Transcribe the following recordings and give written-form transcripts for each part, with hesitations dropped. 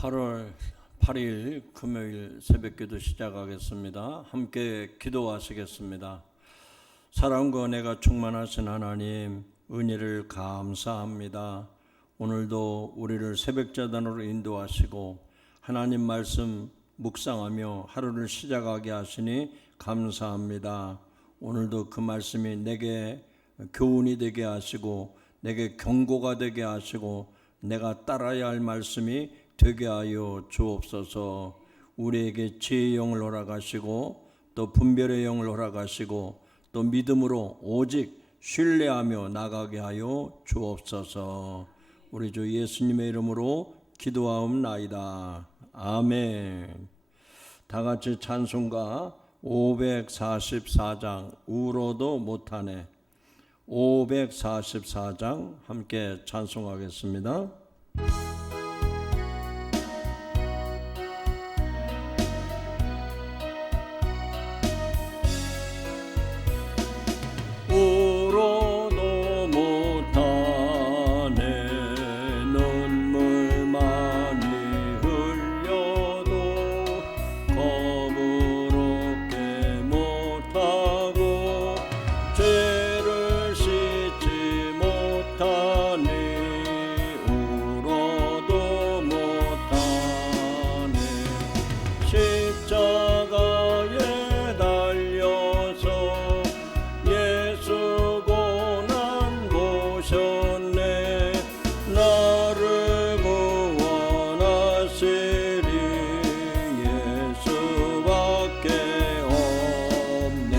8월 8일 금요일 새벽기도 시작하겠습니다. 함께 기도하시겠습니다. 사랑과 은혜가 충만하신 하나님, 은혜를 감사합니다. 오늘도 우리를 새벽자단으로 인도하시고 하나님 말씀 묵상하며 하루를 시작하게 하시니 감사합니다. 오늘도 그 말씀이 내게 교훈이 되게 하시고 내게 경고가 되게 하시고 내가 따라야 할 말씀이 되게 하여 주옵소서. 우리에게 지혜의 영을 허락하시고 또 분별의 영을 허락하시고 또 믿음으로 오직 신뢰하며 나가게 하여 주옵소서. 우리 주 예수님의 이름으로 기도하옵나이다. 아멘. 다 같이 찬송가 544장 울어도 못하네. 544장 함께 찬송하겠습니다. 울어도 못하네. 눈물 많이 흘려도 거부롭게 못하고 죄를 씻지 못하니 울어도 못하네. 십자가에 달려서 예수 고난 보셨네. 나를 구원하시리 예수밖에 없네.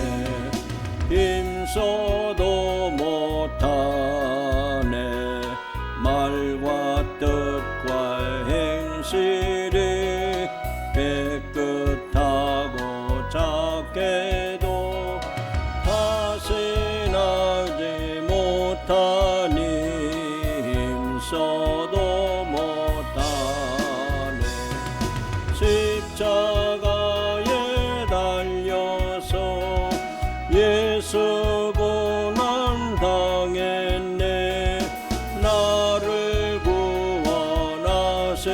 힘써도 못하네. 말과 뜻과 행실이 깨끗하고 작게도 다시 나지 못하니 힘써도 못하네. 십자가에 달려서 예수 고난 당했네. 나를 구원하시리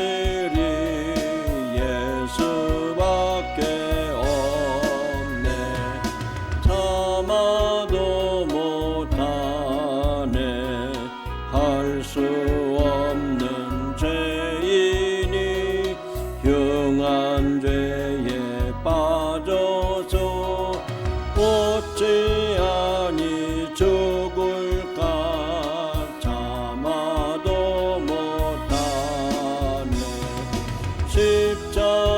예수밖에 없네. 참아도 못하네. 할 수 없는 죄인이 흉한 죄에 빠져서 어찌하니 죽을까. 참아도 못하네.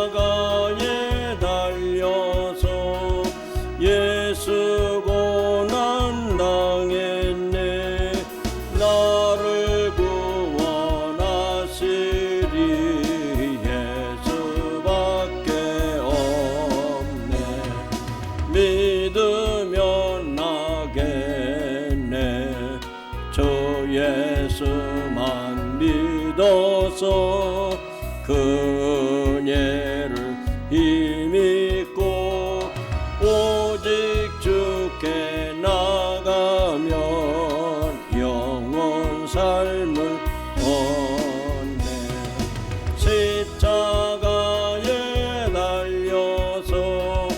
십자가에 달려서 예수 고난 당했네. 나를 구원하시리 예수밖에 없네. 믿으면 나겠네. 저 예수만 믿어서 그 은혜를 힘입고 오직 주께 나가면 영원 삶을 얻네. 십자가에 달려서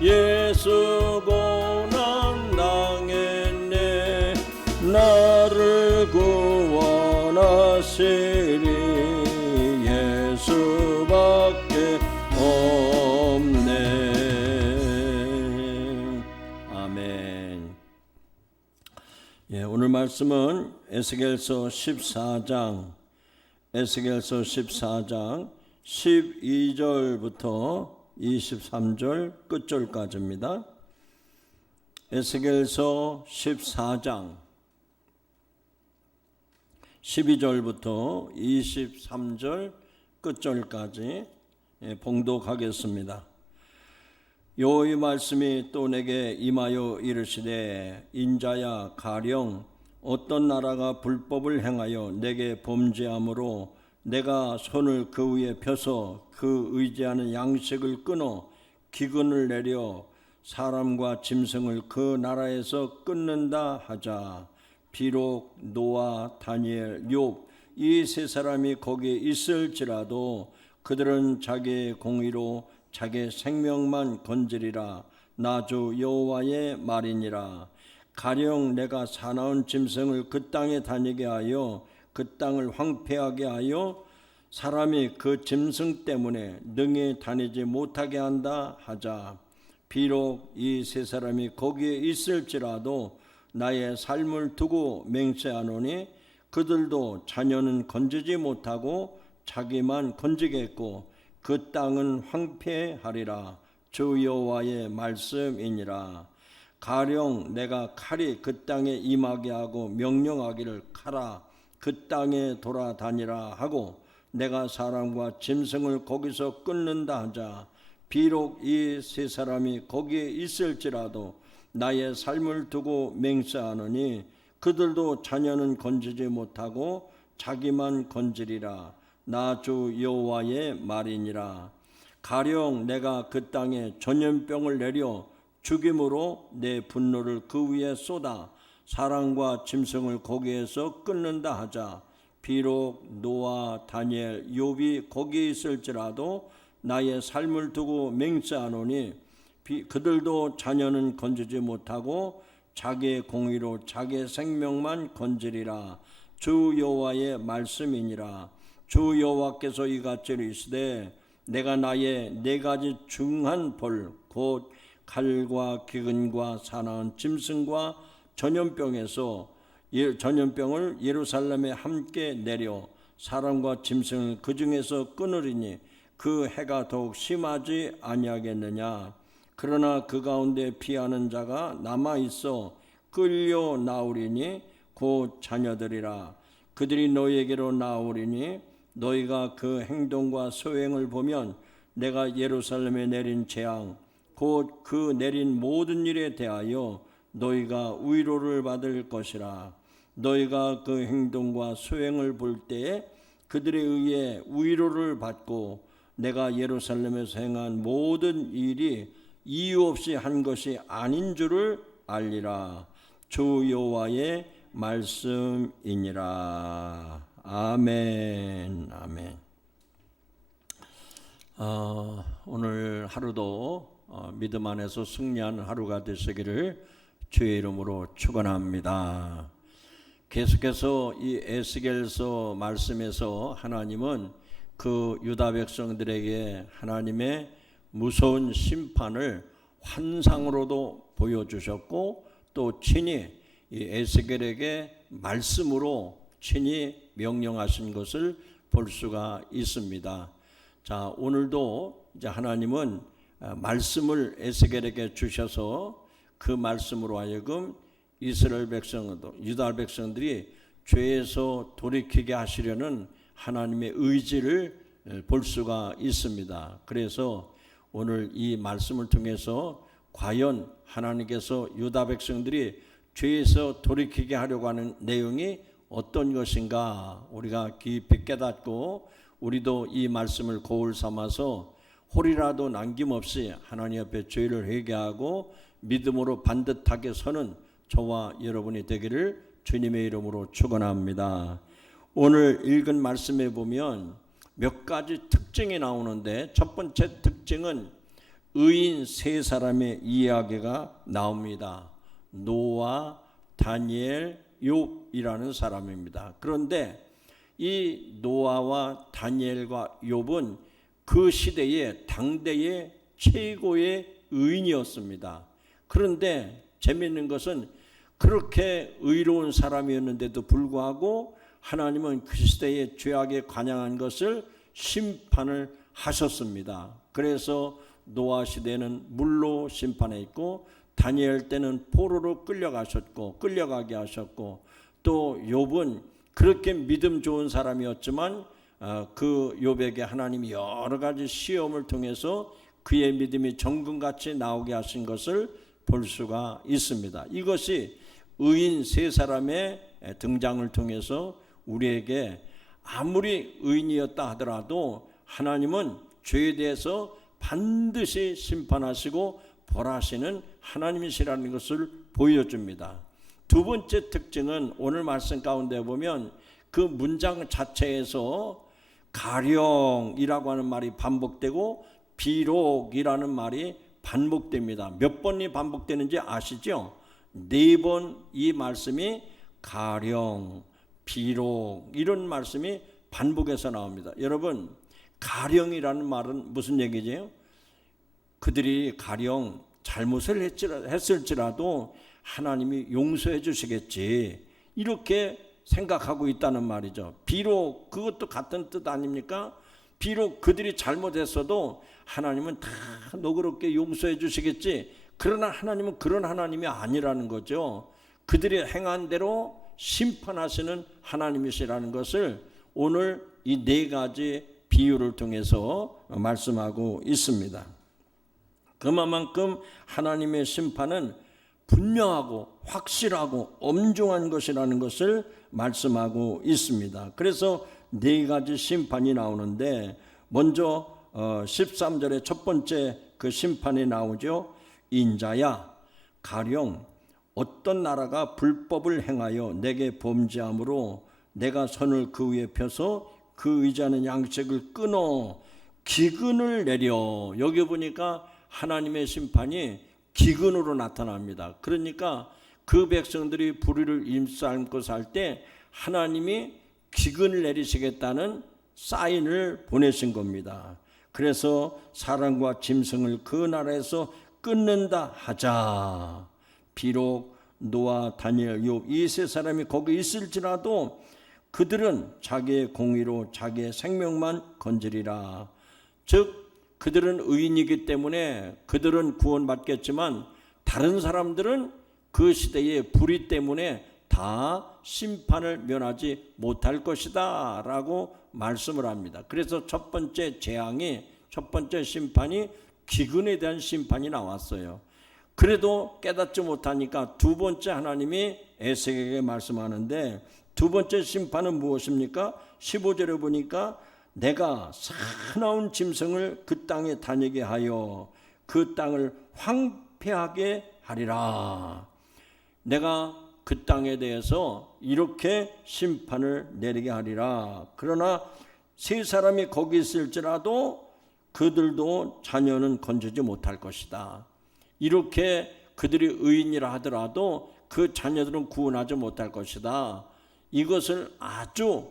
예수 고난 당했네. 나를 구원하시리 예수밖에 없네. 아멘. 오늘 말씀은 에스겔서 14장 12절부터 23절 끝절까지입니다. 에스겔서 14장 12절부터 23절 끝절까지 봉독하겠습니다. 여호와의 말씀이 또 내게 임하여 이르시되 인자야 가령 어떤 나라가 불법을 행하여 내게 범죄함으로 내가 손을 그 위에 펴서 그 의지하는 양식을 끊어 기근을 내려 사람과 짐승을 그 나라에서 끊는다 하자. 비록 노아, 다니엘, 욥 이 세 사람이 거기에 있을지라도 그들은 자기의 공의로 자기의 생명만 건지리라. 나 주 여호와의 말이니라. 가령 내가 사나운 짐승을 그 땅에 다니게 하여 그 땅을 황폐하게 하여 사람이 그 짐승 때문에 능히 다니지 못하게 한다 하자. 비록 이 세 사람이 거기에 있을지라도 나의 삶을 두고 맹세하노니 그들도 자녀는 건지지 못하고 자기만 건지겠고 그 땅은 황폐하리라. 주 여호와의 말씀이니라. 가령 내가 칼이 그 땅에 임하게 하고 명령하기를 가라 그 땅에 돌아다니라 하고 내가 사람과 짐승을 거기서 끊는다 하자. 비록 이 세 사람이 거기에 있을지라도 나의 삶을 두고 맹세하노니 그들도 자녀는 건지지 못하고 자기만 건지리라. 나 주 여호와의 말이니라. 가령 내가 그 땅에 전염병을 내려 죽임으로 내 분노를 그 위에 쏟아 사람과 짐승을 거기에서 끊는다 하자. 비록 노아, 다니엘, 욥이 거기에 있을지라도 나의 삶을 두고 맹세하노니 그들도 자녀는 건지지 못하고 자기의 공의로 자기의 생명만 건지리라. 주 여호와의 말씀이니라. 주 여호와께서 이같이 이르시되 내가 나의 네 가지 중한 벌 곧 칼과 기근과 사나운 짐승과 전염병을 예루살렘에 함께 내려 사람과 짐승을 그 중에서 끊으리니 그 해가 더욱 심하지 아니하겠느냐. 그러나 그 가운데 피하는 자가 남아 있어 끌려 나오리니 곧 자녀들이라. 그들이 너희에게로 나오리니 너희가 그 행동과 소행을 보면 내가 예루살렘에 내린 재앙 곧 그 내린 모든 일에 대하여 너희가 위로를 받을 것이라. 너희가 그 행동과 소행을 볼 때에 그들에 의해 위로를 받고 내가 예루살렘에서 행한 모든 일이 이유 없이 한 것이 아닌 줄을 알리라. 주 여호와의 말씀이니라. 아멘. 아멘. 오늘 하루도 믿음 안에서 승리하는 하루가 되시기를 주의 이름으로 축원합니다. 계속해서 이 에스겔서 말씀에서 하나님은 그 유다 백성들에게 하나님의 무서운 심판을 환상으로도 보여주셨고 또 친히 이 에스겔에게 말씀으로 친히 명령하신 것을 볼 수가 있습니다. 자, 오늘도 이제 하나님은 말씀을 에스겔에게 주셔서 그 말씀으로 하여금 이스라엘 백성도 유다 백성들이 죄에서 돌이키게 하시려는 하나님의 의지를 볼 수가 있습니다. 그래서 오늘 이 말씀을 통해서 과연 하나님께서 유다 백성들이 죄에서 돌이키게 하려고 하는 내용이 어떤 것인가 우리가 깊이 깨닫고 우리도 이 말씀을 거울 삼아서 홀이라도 남김없이 하나님 앞에 죄를 회개하고 믿음으로 반듯하게 서는 저와 여러분이 되기를 주님의 이름으로 축원합니다. 오늘 읽은 말씀에 보면 몇 가지 특징이 나오는데 첫 번째 특징은 의인 세 사람의 이야기가 나옵니다. 노아, 다니엘, 욥이라는 사람입니다. 그런데 이 노아와 다니엘과 욥은 그 시대의 당대의 최고의 의인이었습니다. 그런데 재미있는 것은 그렇게 의로운 사람이었는데도 불구하고 하나님은 그 시대의 죄악에 관양한 것을 심판을 하셨습니다. 그래서 노아 시대는 물로 심판했고 다니엘 때는 포로로 끌려가게 하셨고 또 욥은 그렇게 믿음 좋은 사람이었지만 그 욥에게 하나님이 여러 가지 시험을 통해서 그의 믿음이 정금같이 나오게 하신 것을 볼 수가 있습니다. 이것이 의인 세 사람의 등장을 통해서 우리에게 아무리 의인이었다 하더라도 하나님은 죄에 대해서 반드시 심판하시고 벌하시는 하나님이시라는 것을 보여줍니다. 두 번째 특징은 오늘 말씀 가운데 보면 그 문장 자체에서 가령이라고 하는 말이 반복되고 비록이라는 말이 반복됩니다. 몇 번이 반복되는지 아시죠? 4번 이 말씀이 가령, 비록 이런 말씀이 반복해서 나옵니다. 여러분, 가령이라는 말은 무슨 얘기죠? 그들이 가령 잘못을 했을지라도 하나님이 용서해 주시겠지, 이렇게 생각하고 있다는 말이죠. 비록, 그것도 같은 뜻 아닙니까? 비록 그들이 잘못했어도 하나님은 다 너그럽게 용서해 주시겠지. 그러나 하나님은 그런 하나님이 아니라는 거죠. 그들이 행한 대로 심판하시는 하나님이시라는 것을 오늘 이 4가지 비유를 통해서 말씀하고 있습니다. 그만큼 하나님의 심판은 분명하고 확실하고 엄중한 것이라는 것을 말씀하고 있습니다. 그래서 4가지 심판이 나오는데, 먼저 13절에 첫 번째 그 심판이 나오죠. 인자야, 가령 어떤 나라가 불법을 행하여 내게 범죄함으로 내가 손을 그 위에 펴서 그 의지하는 양식을 끊어 기근을 내려. 여기 보니까 하나님의 심판이 기근으로 나타납니다. 그러니까 그 백성들이 불의를 임싸고 살 때 하나님이 기근을 내리시겠다는 사인을 보내신 겁니다. 그래서 사람과 짐승을 그 나라에서 끊는다 하자. 비록 노아, 다니엘, 욥 이 3사람이 거기 있을지라도 그들은 자기의 공의로 자기의 생명만 건지리라. 즉 그들은 의인이기 때문에 그들은 구원받겠지만 다른 사람들은 그 시대의 불의 때문에 다 심판을 면하지 못할 것이다 라고 말씀을 합니다. 그래서 첫 번째 재앙이, 첫 번째 심판이 기근에 대한 심판이 나왔어요. 그래도 깨닫지 못하니까 두 번째 하나님이 에스겔에게 말씀하는데, 두 번째 심판은 무엇입니까? 15절에 보니까 내가 사나운 짐승을 그 땅에 다니게 하여 그 땅을 황폐하게 하리라. 내가 그 땅에 대해서 이렇게 심판을 내리게 하리라. 그러나 3사람이 거기 있을지라도 그들도 자녀는 건지지 못할 것이다. 이렇게 그들이 의인이라 하더라도 그 자녀들은 구원하지 못할 것이다. 이것을 아주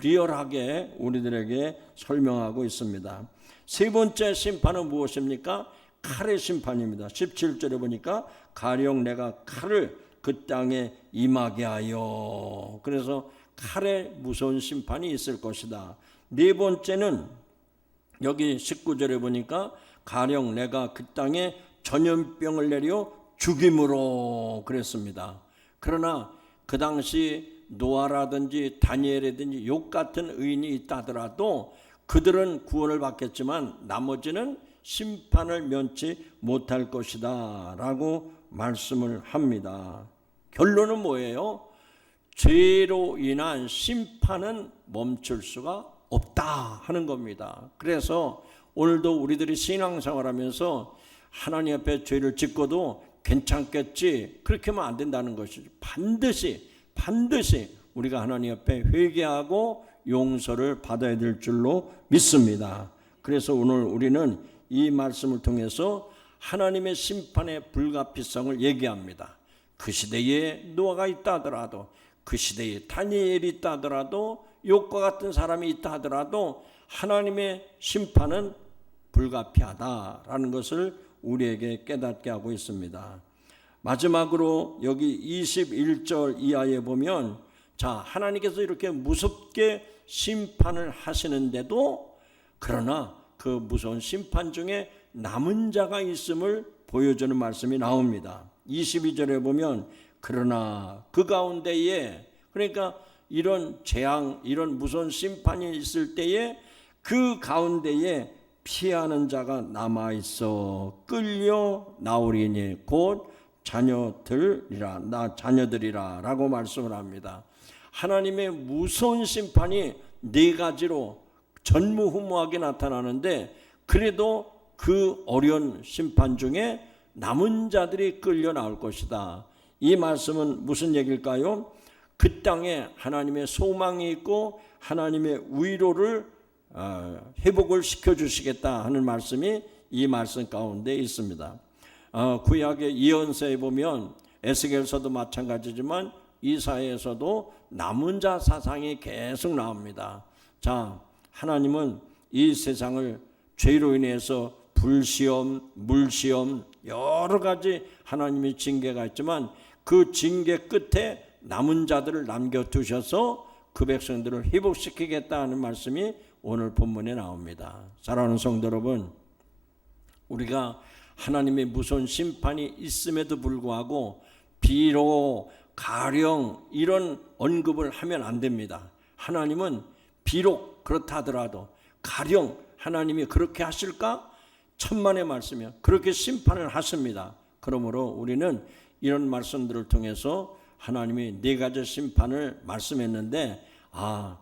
리얼하게 우리들에게 설명하고 있습니다. 3번째 심판은 무엇입니까? 칼의 심판입니다. 17절에 보니까 가령 내가 칼을 그 땅에 임하게 하여. 그래서 칼의 무서운 심판이 있을 것이다. 4번째는 여기 19절에 보니까 가령 내가 그 땅에 전염병을 내려 죽임으로 그랬습니다. 그러나 그 당시 노아라든지 다니엘이든지 욥 같은 의인이 있다 하더라도 그들은 구원을 받겠지만 나머지는 심판을 면치 못할 것이다 라고 말씀을 합니다. 결론은 뭐예요? 죄로 인한 심판은 멈출 수가 없다 하는 겁니다. 그래서 오늘도 우리들이 신앙생활하면서 하나님 앞에 죄를 짓고도 괜찮겠지, 그렇게 하면 안 된다는 것이죠. 반드시 우리가 하나님 앞에 회개하고 용서를 받아야 될 줄로 믿습니다. 그래서 오늘 우리는 이 말씀을 통해서 하나님의 심판의 불가피성을 얘기합니다. 그 시대에 노아가 있다 하더라도, 그 시대에 다니엘이 있다 하더라도, 욥과 같은 사람이 있다 하더라도 하나님의 심판은 불가피하다라는 것을 우리에게 깨닫게 하고 있습니다. 마지막으로 여기 21절 이하에 보면, 자, 하나님께서 이렇게 무섭게 심판을 하시는데도 그러나 그 무서운 심판 중에 남은 자가 있음을 보여주는 말씀이 나옵니다. 22절에 보면 그러나 그 가운데에, 그러니까 이런 재앙, 이런 무서운 심판이 있을 때에 그 가운데에 피하는 자가 남아있어 끌려 나오리니 곧 자녀들이라 라고 말씀을 합니다. 하나님의 무서운 심판이 4가지로 전무후무하게 나타나는데, 그래도 그 어려운 심판 중에 남은 자들이 끌려 나올 것이다. 이 말씀은 무슨 얘기일까요? 그 땅에 하나님의 소망이 있고 하나님의 위로를 회복을 시켜주시겠다 하는 말씀이 이 말씀 가운데 있습니다. 구약의 예언서에 보면 에스겔서도 마찬가지지만 이사야에서도 남은 자 사상이 계속 나옵니다. 자, 하나님은 이 세상을 죄로 인해서 불시험, 물시험 여러 가지 하나님의 징계가 있지만 그 징계 끝에 남은 자들을 남겨두셔서 그 백성들을 회복시키겠다 하는 말씀이 오늘 본문에 나옵니다. 사랑하는 성도 여러분, 우리가 하나님의 무서운 심판이 있음에도 불구하고 비록 가령 이런 언급을 하면 안 됩니다. 하나님은 비록 그렇다 하더라도 가령 하나님이 그렇게 하실까? 천만의 말씀이요. 그렇게 심판을 하십니다. 그러므로 우리는 이런 말씀들을 통해서 하나님이 네 가지 심판을 말씀했는데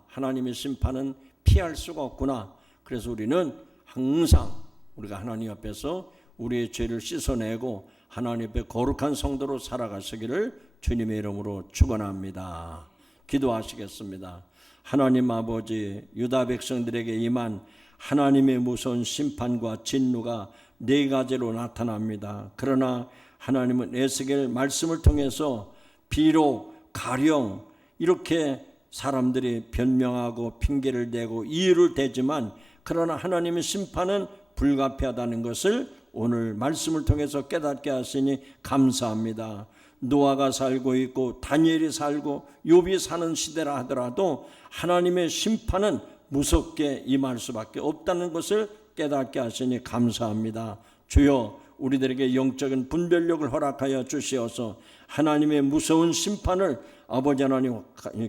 하나님의 심판은 피할 수가 없구나. 그래서 우리는 항상 우리가 하나님 앞에서 우리의 죄를 씻어내고 하나님 앞에 거룩한 성도로 살아가시기를 주님의 이름으로 축원합니다. 기도하시겠습니다. 하나님 아버지, 유다 백성들에게 임한 하나님의 무서운 심판과 진노가 네 가지로 나타납니다. 그러나 하나님은 에스겔 말씀을 통해서 비록 가령 이렇게 사람들이 변명하고 핑계를 대고 이유를 대지만 그러나 하나님의 심판은 불가피하다는 것을 오늘 말씀을 통해서 깨닫게 하시니 감사합니다. 노아가 살고 있고 다니엘이 살고 욥이 사는 시대라 하더라도 하나님의 심판은 무섭게 임할 수밖에 없다는 것을 깨닫게 하시니 감사합니다. 주여, 우리들에게 영적인 분별력을 허락하여 주시어서 하나님의 무서운 심판을 아버지 하나님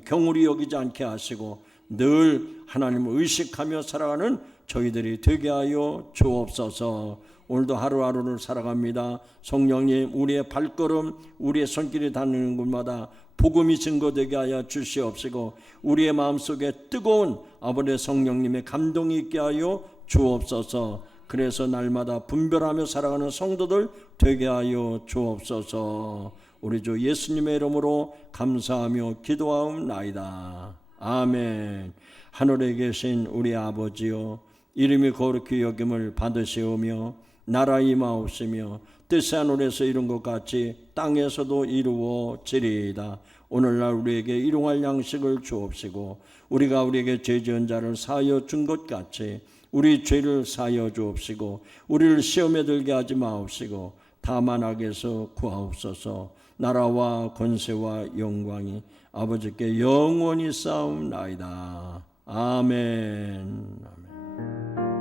경홀히 여기지 않게 하시고 늘 하나님을 의식하며 살아가는 저희들이 되게 하여 주옵소서. 오늘도 하루하루를 살아갑니다. 성령님, 우리의 발걸음, 우리의 손길이 닿는 곳마다 복음이 증거되게 하여 주시옵시고 우리의 마음속에 뜨거운 아버지 성령님의 감동이 있게 하여 주옵소서. 그래서 날마다 분별하며 살아가는 성도들 되게 하여 주옵소서. 우리 주 예수님의 이름으로 감사하며 기도하옵나이다. 아멘. 하늘에 계신 우리 아버지여, 이름이 거룩히 여김을 받으시오며 나라 임하옵시며 뜻이 하늘에서 이룬 것 같이 땅에서도 이루어지리이다. 오늘날 우리에게 일용할 양식을 주옵시고 우리가 우리에게 죄 지은 자를 사하여 준 것 같이 우리 죄를 사하여 주옵시고 우리를 시험에 들게 하지 마옵시고 다만 악에서 구하옵소서. 나라와 권세와 영광이 아버지께 영원히 싸움나이다. 아멘. 아멘.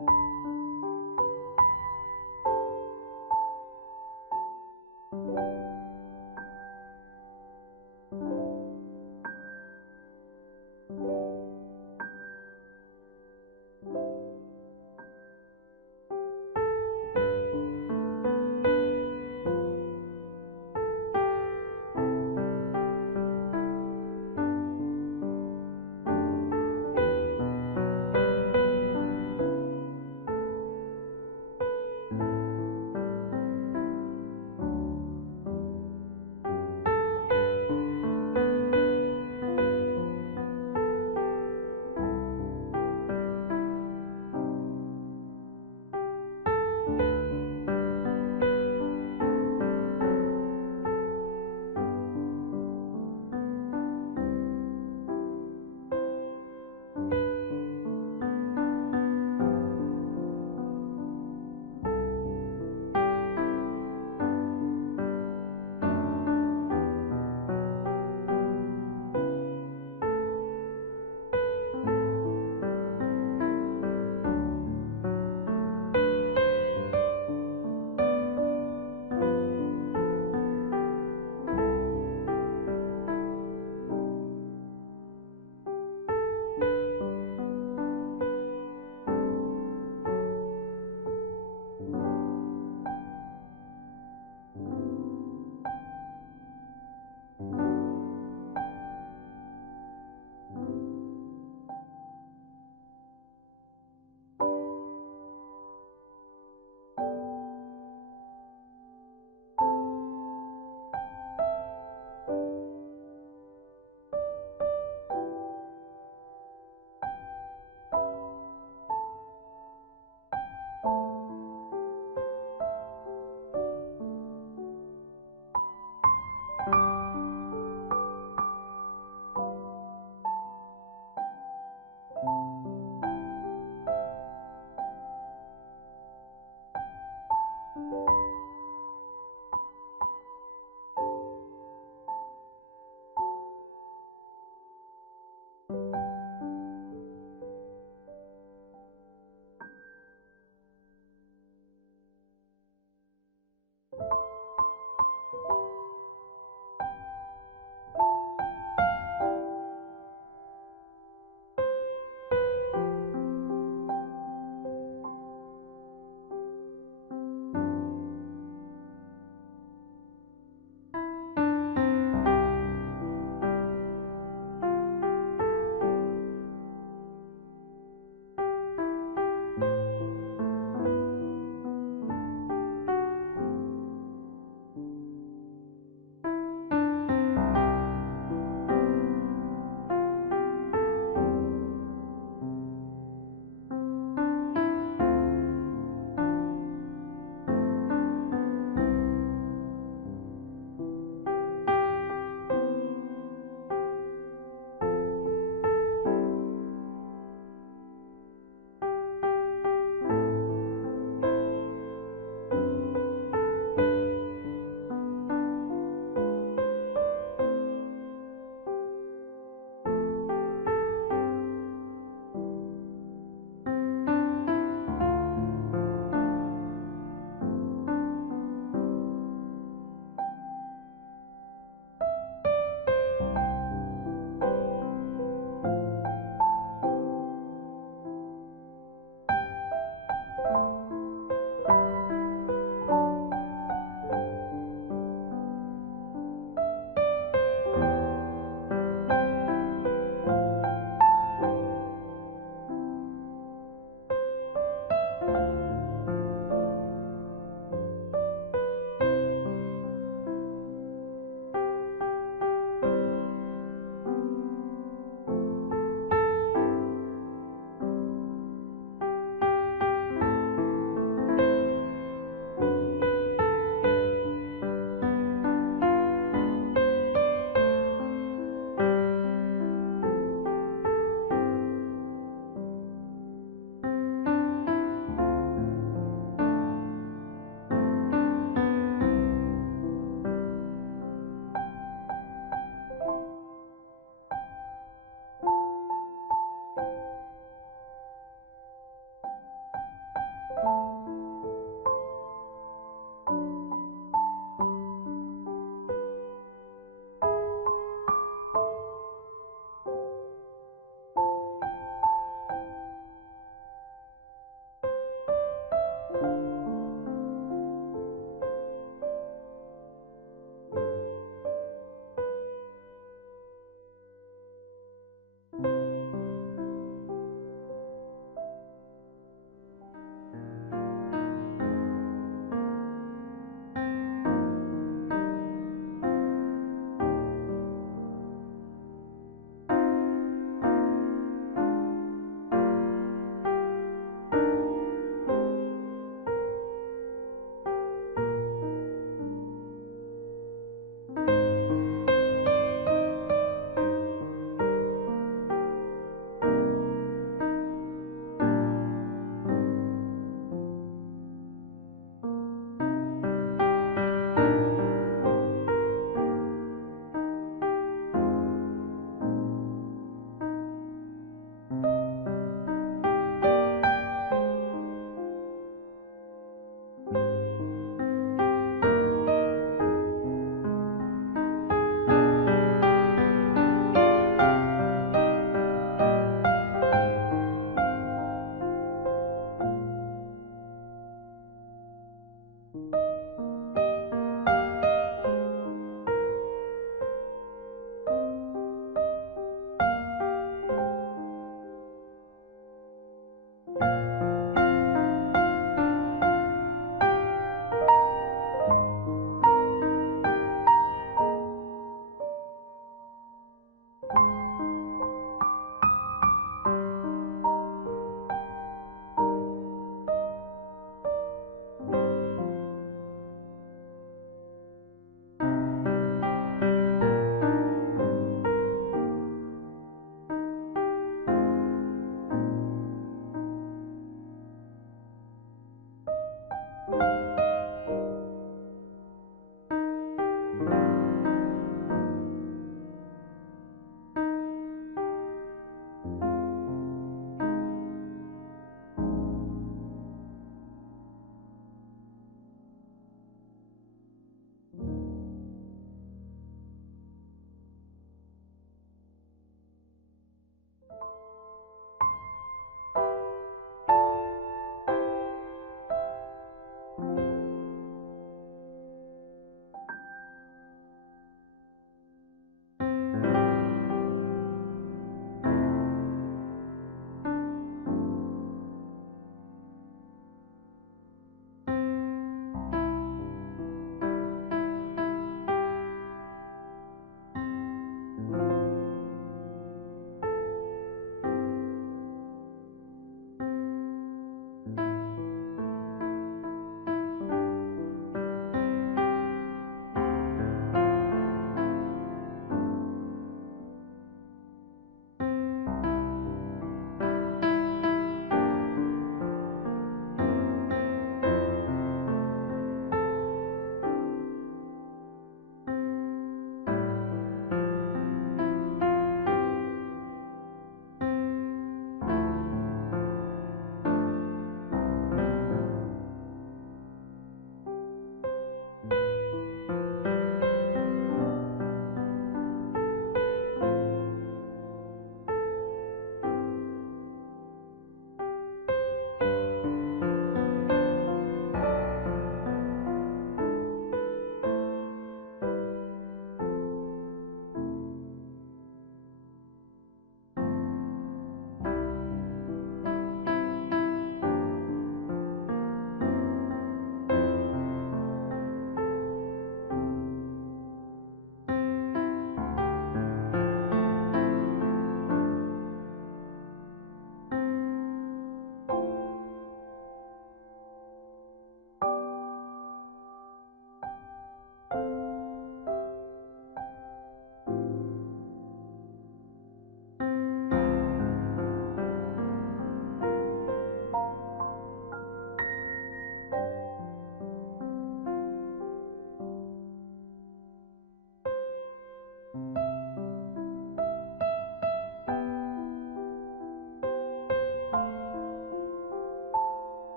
음.